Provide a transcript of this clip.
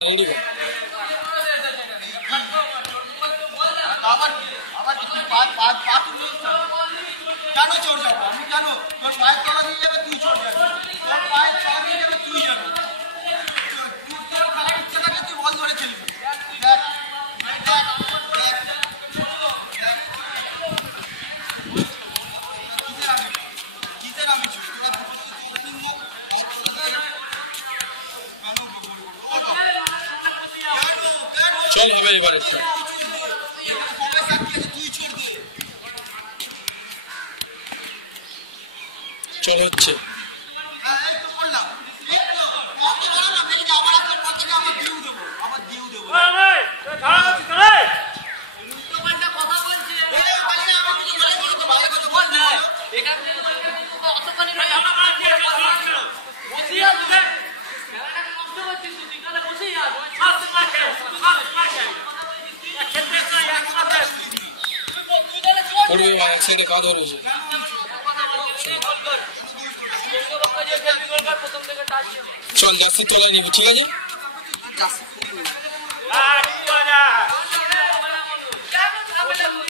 Ready কর। আবার আবার কেন চোর যাবো আমি? কেন তোর পায়ের তলা দিয়ে যাবে তুই চোর যাবি? তোর পায়ের তলা দিয়ে যাবে তুই যাবি? তোর খেলার ইচ্ছে থাকে তুই বল ধরে খেলবি। দেখ কিসের আমি চোর? তোরা চল হবে এবার একটা চল হচ্ছে পড়বে এক সাইডে কাজ ধরেছে। চল জার্সি তলায় নিবি, ঠিক আছে।